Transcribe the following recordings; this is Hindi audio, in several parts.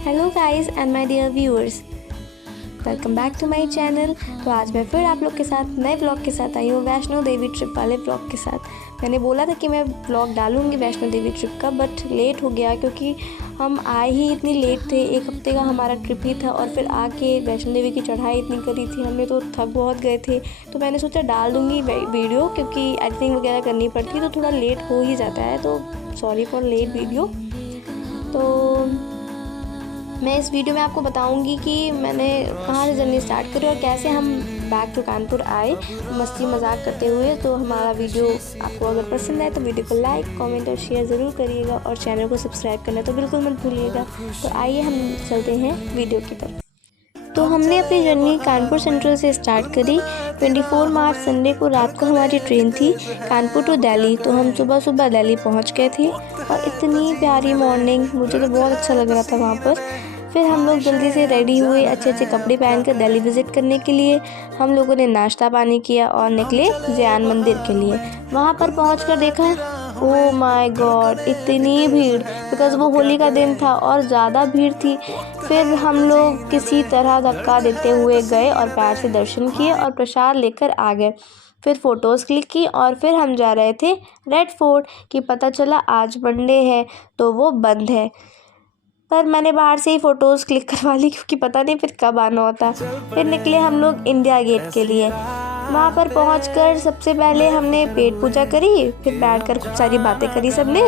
Hello guys and my dear viewers, welcome back to my channel. तो आज मैं फिर आप लोग के साथ नए ब्लॉग के साथ आई हूँ, वैष्णो देवी ट्रिप वाले ब्लॉग के साथ। मैंने बोला था कि मैं ब्लॉग डालूँगी वैष्णो देवी ट्रिप का, बट लेट हो गया क्योंकि हम आए ही इतनी लेट थे। एक हफ्ते का हमारा ट्रिप ही था और फिर आके वैष्णो देवी की चढ़ाई इतनी करी थी हमने, तो थक बहुत गए थे। तो मैंने सोचा डाल दूँगी वीडियो, क्योंकि एडिटिंग वगैरह करनी पड़ती है तो थोड़ा लेट हो ही जाता है, तो सॉरी फॉर लेट वीडियो। तो मैं इस वीडियो में आपको बताऊंगी कि मैंने कहाँ से जर्नी स्टार्ट करी और कैसे हम बैक टू कानपुर आए मस्ती मजाक करते हुए। तो हमारा वीडियो आपको अगर पसंद आए तो वीडियो को लाइक, कमेंट और शेयर ज़रूर करिएगा और चैनल को सब्सक्राइब करना तो बिल्कुल मत भूलिएगा। तो आइए हम चलते हैं वीडियो की तरफ। तो हमने अपनी जर्नी कानपुर सेंट्रल से स्टार्ट करी। 24 मार्च संडे को रात को हमारी ट्रेन थी कानपुर टू दिल्ली। तो हम सुबह सुबह दिल्ली पहुंच गए थे और इतनी प्यारी मॉर्निंग, मुझे तो बहुत अच्छा लग रहा था वहाँ पर। फिर हम लोग जल्दी से रेडी हुए, अच्छे अच्छे कपड़े पहनकर दिल्ली विज़िट करने के लिए। हम लोगों ने नाश्ता पानी किया और निकले जैन मंदिर के लिए। वहाँ पर पहुँचकर देखा, ओह माय गॉड, इतनी भीड़, बिकॉज़ वो होली का दिन था और ज़्यादा भीड़ थी। फिर हम लोग किसी तरह धक्का देते हुए गए और पैर से दर्शन किए और प्रसाद लेकर आ गए। फिर फ़ोटोज़ क्लिक की और फिर हम जा रहे थे रेड फोर्ट कि पता चला आज मंडे है तो वो बंद है। पर मैंने बाहर से ही फ़ोटोज़ क्लिक करवा ली क्योंकि पता नहीं फिर कब आना होता। फिर निकले हम लोग इंडिया गेट के लिए। वहाँ पर पहुँचकर सबसे पहले हमने पेट पूजा करी, फिर बैठकर खूब सारी बातें करी सबने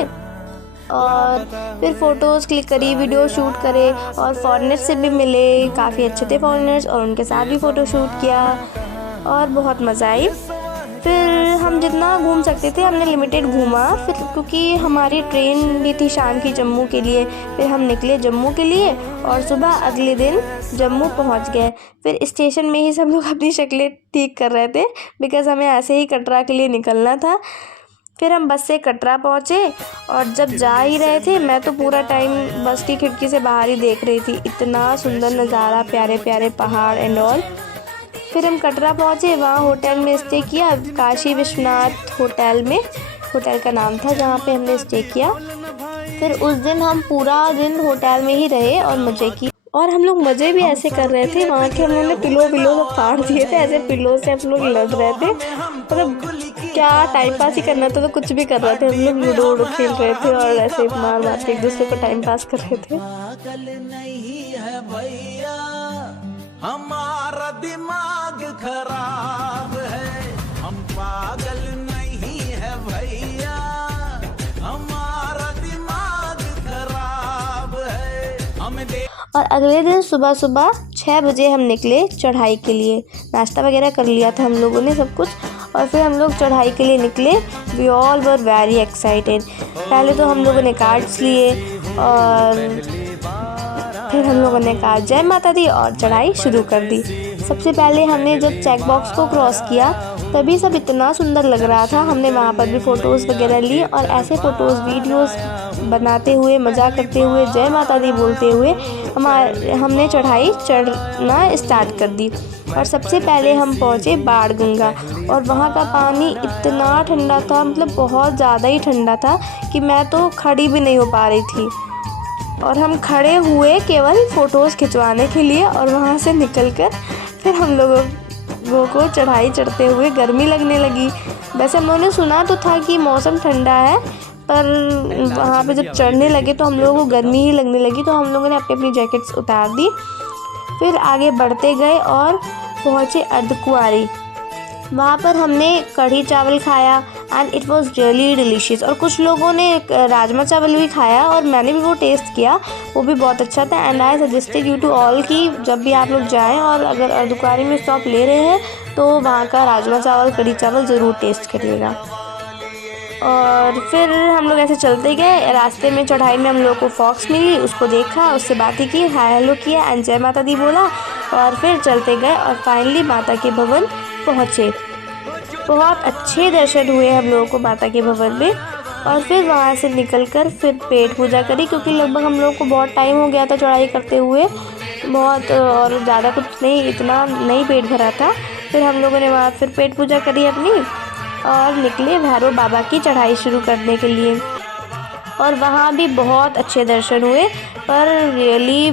और फिर फ़ोटोज़ क्लिक करी, वीडियो शूट करे और फॉरेनर्स से भी मिले। काफ़ी अच्छे थे फॉरेनर्स और उनके साथ भी फ़ोटो शूट किया और बहुत मज़ा आई। फिर हम जितना घूम सकते थे हमने लिमिटेड घूमा, फिर क्योंकि हमारी ट्रेन भी थी शाम की जम्मू के लिए। फिर हम निकले जम्मू के लिए और सुबह अगले दिन जम्मू पहुंच गए। फिर स्टेशन में ही सब लोग अपनी शक्लें ठीक कर रहे थे, बिकॉज़ हमें ऐसे ही कटरा के लिए निकलना था। फिर हम बस से कटरा पहुँचे और जब जा ही रहे थे मैं तो पूरा टाइम बस की खिड़की से बाहर ही देख रही थी। इतना सुंदर नज़ारा, प्यारे प्यारे पहाड़ एंड ऑल। फिर हम कटरा पहुँचे, वहाँ होटल में स्टे किया, काशी विश्वनाथ होटल में, होटल का नाम था जहाँ पे हमने स्टे किया। फिर उस दिन हम पूरा दिन होटल में ही रहे और मज़े किए। और हम लोग मज़े भी ऐसे कर रहे थे, वहाँ के हम लोगों ने पिलो सब फाड़ दिए थे, ऐसे पिलो से हम लोग लड़ रहे थे। मतलब क्या टाइम पास ही करना था तो कुछ भी कर रहे थे हम लोग, लूडो वूडो खेल रहे थे और ऐसे मार मार के एक दूसरे को टाइम पास कर रहे थे। हमारा दिमाग खराब है, हम पागल नहीं है भैया, हमारा दिमाग खराब है, हमें और अगले दिन सुबह सुबह 6 बजे हम निकले चढ़ाई के लिए। नाश्ता वगैरह कर लिया था हम लोगों ने सब कुछ और फिर हम लोग चढ़ाई के लिए निकले। We all were very excited. पहले तो हम लोगों ने कार्ड्स लिए और फिर हम लोगों ने कहा जय माता दी और चढ़ाई शुरू कर दी। सबसे पहले हमने जब चेक बॉक्स को क्रॉस किया तभी सब इतना सुंदर लग रहा था। हमने वहाँ पर भी फ़ोटोज़ वगैरह लिए और ऐसे फ़ोटोज़ वीडियोस बनाते हुए, मज़ा करते हुए, जय माता दी बोलते हुए हमने चढ़ाई चढ़ना स्टार्ट कर दी। और सबसे पहले हम पहुँचे बाण गंगा और वहाँ का पानी इतना ठंडा था, मतलब बहुत ज़्यादा ही ठंडा था कि मैं तो खड़ी भी नहीं हो पा रही थी। और हम खड़े हुए केवल फ़ोटोज़ खिंचवाने के लिए और वहाँ से निकलकर फिर हम लोगों को चढ़ाई चढ़ते हुए गर्मी लगने लगी। वैसे हम लोगों ने सुना तो था कि मौसम ठंडा है, पर वहाँ पे जब चढ़ने लगे तो हम लोगों को गर्मी ही लगने लगी। तो हम लोगों ने अपनी अपनी जैकेट्स उतार दी। फिर आगे बढ़ते गए और पहुँचे अर्धकुंवारी। वहाँ पर हमने कढ़ी चावल खाया and it was really delicious. और कुछ लोगों ने राजमा चावल भी खाया और मैंने भी वो टेस्ट किया, वो भी बहुत अच्छा था। And I suggested you to all कि जब भी आप लोग जाएं और अगर अर्धकुंवारी में स्टॉप ले रहे हैं तो वहाँ का राजमा चावल, कढ़ी चावल ज़रूर टेस्ट करिएगा। और फिर हम लोग ऐसे चलते गए। रास्ते में चढ़ाई में हम लोग को फॉक्स मिली, उसको देखा, उससे बातें की, हाय हेलो किया एंड जय माता दी बोला और फिर चलते गए और फाइनली माता के भवन पहुँचे। बहुत अच्छे दर्शन हुए हम लोगों को माता के भवन में। और फिर वहाँ से निकलकर फिर पेट पूजा करी, क्योंकि लगभग हम लोग को बहुत टाइम हो गया था चढ़ाई करते हुए, बहुत, और ज़्यादा कुछ नहीं, इतना नहीं पेट भरा था। फिर हम लोगों ने वहाँ फिर पेट पूजा करी अपनी और निकले भैरव बाबा की चढ़ाई शुरू करने के लिए। और वहाँ भी बहुत अच्छे दर्शन हुए। पर रियली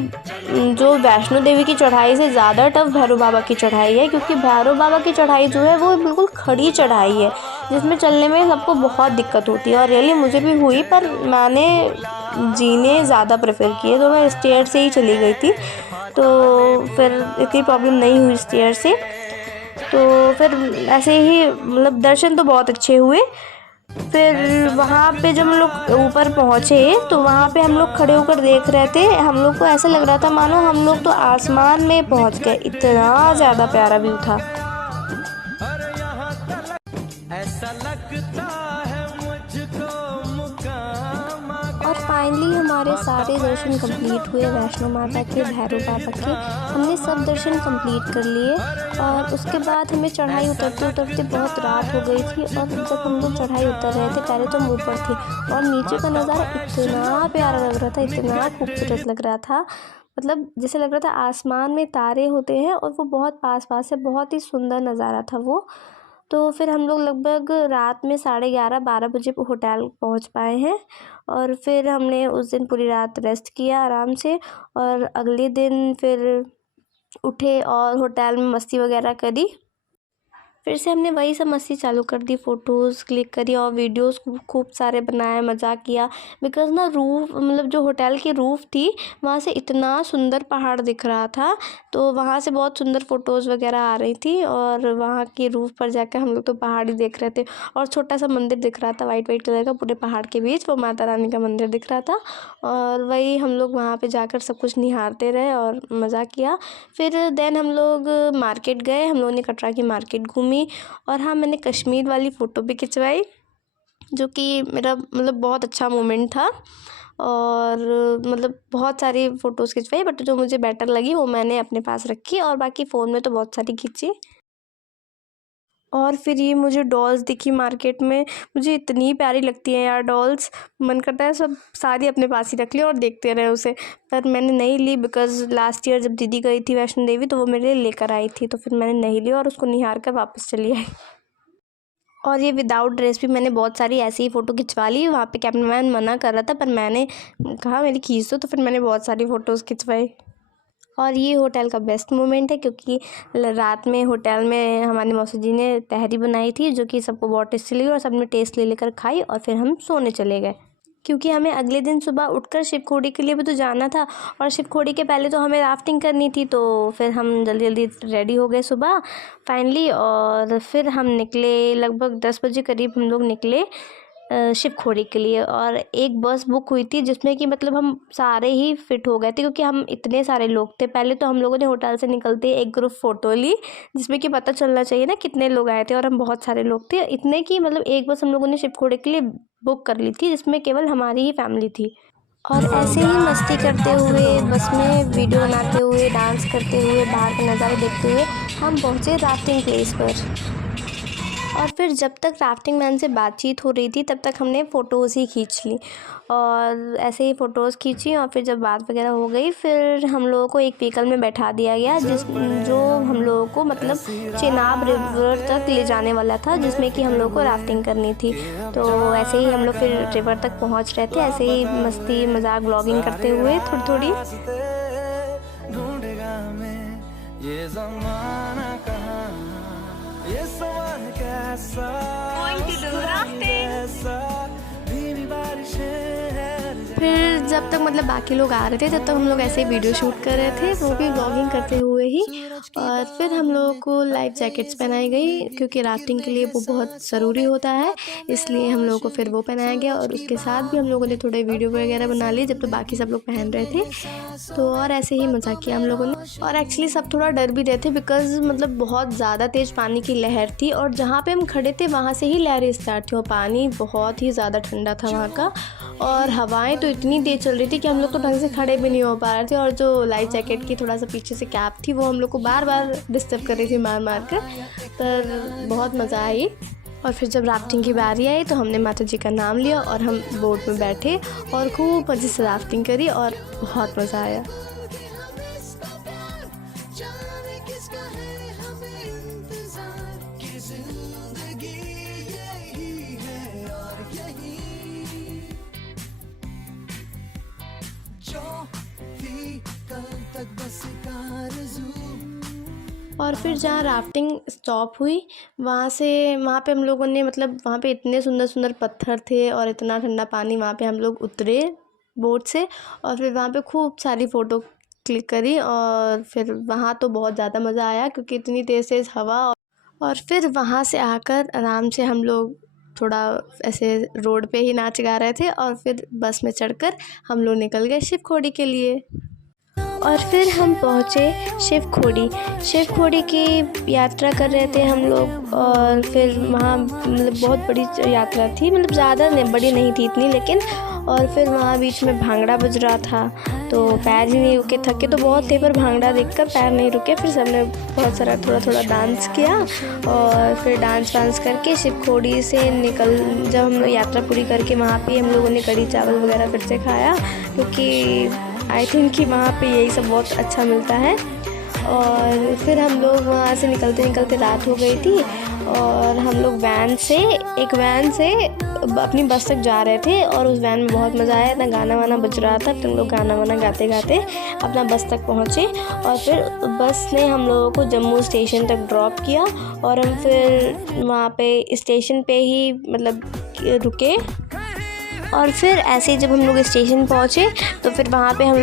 जो वैष्णो देवी की चढ़ाई से ज़्यादा टफ भैरव बाबा की चढ़ाई है, क्योंकि भैरव बाबा की चढ़ाई जो है वो बिल्कुल खड़ी चढ़ाई है, जिसमें चलने में सबको बहुत दिक्कत होती है। और रियली मुझे भी हुई, पर मैंने जीने ज़्यादा प्रेफर किए, तो मैं स्टेयर से ही चली गई थी, तो फिर इतनी प्रॉब्लम नहीं हुई स्टेयर से। तो फिर ऐसे ही मतलब दर्शन तो बहुत अच्छे हुए। फिर वहाँ पे जब हम लोग ऊपर पहुँचे तो वहाँ पे हम लोग खड़े होकर देख रहे थे, हम लोग को ऐसा लग रहा था मानो हम लोग तो आसमान में पहुँच गए, इतना ज़्यादा प्यारा व्यू था। ऐसा लगता है मुझको मुकाम। और फाइनली हमारे सारे दर्शन कंप्लीट हुए वैष्णो माता के, भैरव बाबा के, हमने सब दर्शन कंप्लीट कर लिए। और उसके बाद हमें चढ़ाई उतरते उतरते बहुत रात हो गई थी, और जब हम लोग चढ़ाई उतर रहे थे, पहले तो हम ऊपर थे और नीचे का नज़ारा इतना प्यारा लग रहा था, इतना खूबसूरत लग रहा था, मतलब जैसे लग रहा था आसमान में तारे होते हैं और वो बहुत पास पास है, बहुत ही सुंदर नज़ारा था वो। तो फिर हम लोग लगभग रात में 11:30-12 बजे होटल पहुंच पाए हैं। और फिर हमने उस दिन पूरी रात रेस्ट किया आराम से, और अगले दिन फिर उठे और होटल में मस्ती वगैरह करी। फिर से हमने वही सब मस्ती चालू कर दी, फ़ोटोज़ क्लिक करी और वीडियोस खूब सारे बनाए, मज़ाक किया। बिकॉज़ ना रूफ़ मतलब जो होटल की रूफ़ थी, वहाँ से इतना सुंदर पहाड़ दिख रहा था, तो वहाँ से बहुत सुंदर फ़ोटोज़ वगैरह आ रही थी। और वहाँ की रूफ़ पर जाकर हम लोग तो पहाड़ ही देख रहे थे, और छोटा सा मंदिर दिख रहा था वाइट कलर का पूरे पहाड़ के बीच, वो माता रानी का मंदिर दिख रहा था। और वही हम लोग वहाँ पर जाकर सब कुछ निहारते रहे और मज़ा किया। फिर देन हम लोग मार्केट गए, हम लोगों ने कटरा की मार्केट घूमी। और हाँ, मैंने कश्मीर वाली फ़ोटो भी खिंचवाई, जो कि मेरा मतलब बहुत अच्छा मोमेंट था। और मतलब बहुत सारी फ़ोटोज़ खिंचवाई, बट जो मुझे बेटर लगी वो मैंने अपने पास रखी, और बाकी फ़ोन में तो बहुत सारी खींची। और फिर ये मुझे डॉल्स दिखी मार्केट में, मुझे इतनी प्यारी लगती है यार डॉल्स, मन करता है सब सारी अपने पास ही रख ली और देखते रहे उसे। पर मैंने नहीं ली, बिकॉज़ लास्ट ईयर जब दीदी गई थी वैष्णो देवी तो वो मेरे लिए लेकर आई थी, तो फिर मैंने नहीं ली और उसको निहार कर वापस चली आई। और ये विदाउट ड्रेस भी मैंने बहुत सारी ऐसे ही फ़ोटो खिंचवा ली, वहाँ पे कैमरामैन मना कर रहा था, पर मैंने कहा मेरी खींच दो, तो फिर मैंने बहुत सारी फ़ोटोज़ खिंचवाई। और ये होटल का बेस्ट मोमेंट है, क्योंकि रात में होटल में हमारी मौसी जी ने तहरी बनाई थी, जो कि सबको बहुत टेस्टी लगी, और सबने टेस्ट ले लेकर खाई, और फिर हम सोने चले गए, क्योंकि हमें अगले दिन सुबह उठकर शिवखोड़ी के लिए भी तो जाना था, और शिवखोड़ी के पहले तो हमें राफ्टिंग करनी थी। तो फिर हम जल्दी जल्दी रेडी हो गए सुबह फाइनली, और फिर हम निकले लगभग 10 बजे करीब हम लोग निकले शिवखोड़ी के लिए। और एक बस बुक हुई थी जिसमें कि मतलब हम सारे ही फिट हो गए थे, क्योंकि हम इतने सारे लोग थे। पहले तो हम लोगों ने होटल से निकलते एक ग्रुप फ़ोटो ली, जिसमें कि पता चलना चाहिए ना कितने लोग आए थे, और हम बहुत सारे लोग थे, इतने कि मतलब एक बस हम लोगों ने शिवखोड़ी के लिए बुक कर ली थी, जिसमें केवल हमारी ही फैमिली थी। और ऐसे ही मस्ती करते हुए, बस में वीडियो बनाते हुए, डांस करते हुए, बाहर के नज़ारे देखते हुए हम पहुँचे राफ्टिंग प्लेस पर। और फिर जब तक राफ्टिंग मैन से बातचीत हो रही थी तब तक हमने फ़ोटोज़ ही खींच ली, और ऐसे ही फ़ोटोज़ खींची। और फिर जब बात वगैरह हो गई, फिर हम लोगों को एक व्हीकल में बैठा दिया गया, जो हम लोगों को मतलब चेनाब रिवर तक ले जाने वाला था, जिसमें कि हम लोगों को राफ्टिंग करनी थी। तो ऐसे ही हम लोग फिर रिवर तक पहुंच रहे थे, ऐसे ही मस्ती मजाक ब्लॉगिंग करते हुए थोड़ी थोड़ी। ये ज़माना कहाँ, ये सवाल कैसा, धीमी बारिशें हैं। फिर जब तक मतलब बाकी लोग आ रहे थे तब तक हम लोग ऐसे ही वीडियो शूट कर रहे थे, वो भी ब्लॉगिंग करते हुए ही। और फिर हम लोगों को लाइफ जैकेट्स पहनाई गई, क्योंकि राफ्टिंग के लिए वो बहुत ज़रूरी होता है, इसलिए हम लोगों को फिर वो पहनाया गया। और उसके साथ भी हम लोगों ने थोड़े वीडियो वगैरह बना लिए, जब तो बाकी सब लोग पहन रहे थे। तो और ऐसे ही मज़ा किया हम लोगों ने। और एक्चुअली सब थोड़ा डर भी रहे थे, बिकॉज़ मतलब बहुत ज़्यादा तेज़ पानी की लहर थी, और जहाँ पे हम खड़े थे वहाँ से ही लहरें स्टार्ट थी, और पानी बहुत ही ज़्यादा ठंडा था वहाँ का, और हवाएं तो इतनी तेज़ चल रही थी कि हम लोग तो ढंग से खड़े भी नहीं हो पा रहे थे। और जो लाइफ जैकेट की थोड़ा सा पीछे से कैप थी, वो हम लोग को बार बार डिस्टर्ब कर रही थी मार मार कर, पर बहुत मज़ा आई। और फिर जब राफ्टिंग की बारी आई तो हमने माता जी का नाम लिया, और हम बोट में बैठे और खूब मज़े से राफ्टिंग करी, और बहुत मज़ा आया। और फिर जहाँ राफ्टिंग स्टॉप हुई वहाँ पे हम लोगों ने मतलब वहाँ पे इतने सुंदर सुंदर पत्थर थे और इतना ठंडा पानी, वहाँ पे हम लोग उतरे बोट से और फिर वहाँ पे खूब सारी फ़ोटो क्लिक करी। और फिर वहाँ तो बहुत ज़्यादा मज़ा आया क्योंकि इतनी तेज़ हवा। और फिर वहाँ से आकर आराम से हम लोग थोड़ा ऐसे रोड पे ही नाच गा रहे थे और फिर बस में चढ़कर हम लोग निकल गए शिवखोड़ी के लिए। और फिर हम पहुँचे शिवखोड़ी की यात्रा कर रहे थे हम लोग। और फिर वहाँ मतलब बहुत बड़ी यात्रा थी, मतलब ज़्यादा बड़ी नहीं थी इतनी, लेकिन और फिर वहाँ बीच में भांगड़ा बज रहा था तो पैर ही नहीं रुके। थके तो बहुत थे पर भांगड़ा देखकर पैर नहीं रुके। फिर सबने बहुत सारा थोड़ा डांस किया और फिर डांस वांस करके शिवखोड़ी से जब हम लोग यात्रा पूरी करके वहाँ पे हम लोगों ने कढ़ी चावल वगैरह फिर से खाया, क्योंकि आई थिंक कि वहाँ पे यही सब बहुत अच्छा मिलता है। और फिर हम लोग वहाँ से निकलते रात हो गई थी और हम लोग एक वैन से अपनी बस तक जा रहे थे और उस वैन में बहुत मज़ा आया। इतना गाना वाना बज रहा था, तो हम लोग गाना वाना गाते गाते अपना बस तक पहुँचे। और फिर बस ने हम लोगों को जम्मू स्टेशन तक ड्रॉप किया और हम फिर वहाँ पे स्टेशन पे ही मतलब रुके। और फिर ऐसे ही जब हम लोग स्टेशन पहुँचे तो फिर वहाँ पे हम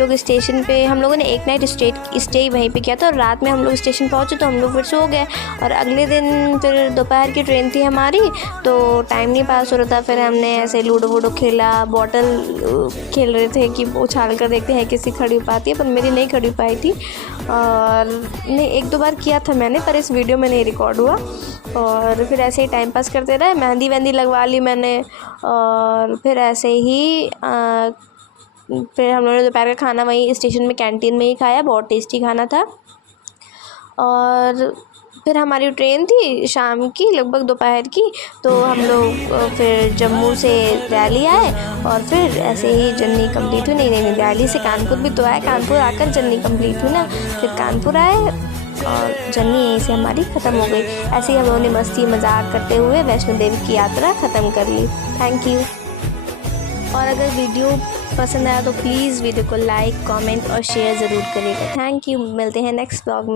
लोगों ने एक नाइट स्टे वहीं पे किया था। और रात में हम लोग स्टेशन पहुँचे तो हम लोग फिर सो गए। और अगले दिन फिर दोपहर की ट्रेन थी हमारी, तो टाइम नहीं पास हो रहा था। फिर हमने ऐसे लूडो वूडो खेला, बॉटल खेल रहे थे कि उछाल कर देखते हैं किसी खड़ी हो पाती है, पर मेरी नहीं खड़ी हो पाई थी। और नहीं, 1-2 बार किया था मैंने, पर इस वीडियो में नहीं रिकॉर्ड हुआ। और फिर ऐसे ही टाइम पास करते रहे, मेहंदी वहंदी लगवा ली मैंने। और फिर ऐसे ही फिर हम लोगों ने दोपहर का खाना वहीं स्टेशन में कैंटीन में ही खाया, बहुत टेस्टी खाना था। और फिर हमारी ट्रेन थी शाम की लगभग दोपहर की, तो हम लोग फिर जम्मू से दिल्ली आए और फिर ऐसे ही जर्नी कंप्लीट हुई। नहीं, दिल्ली से कानपुर भी तो आए, कानपुर आकर जर्नी कंप्लीट हुई ना। फिर कानपुर आए और जर्नी यहीं से हमारी ख़त्म हो गई। ऐसे ही हम लोगों ने मस्ती मजाक करते हुए वैष्णो देवी की यात्रा ख़त्म कर ली। Thank you. और अगर वीडियो पसंद आया तो प्लीज़ वीडियो को लाइक, कमेंट और शेयर ज़रूर करिएगा। Thank you. मिलते हैं नेक्स्ट व्लॉग में।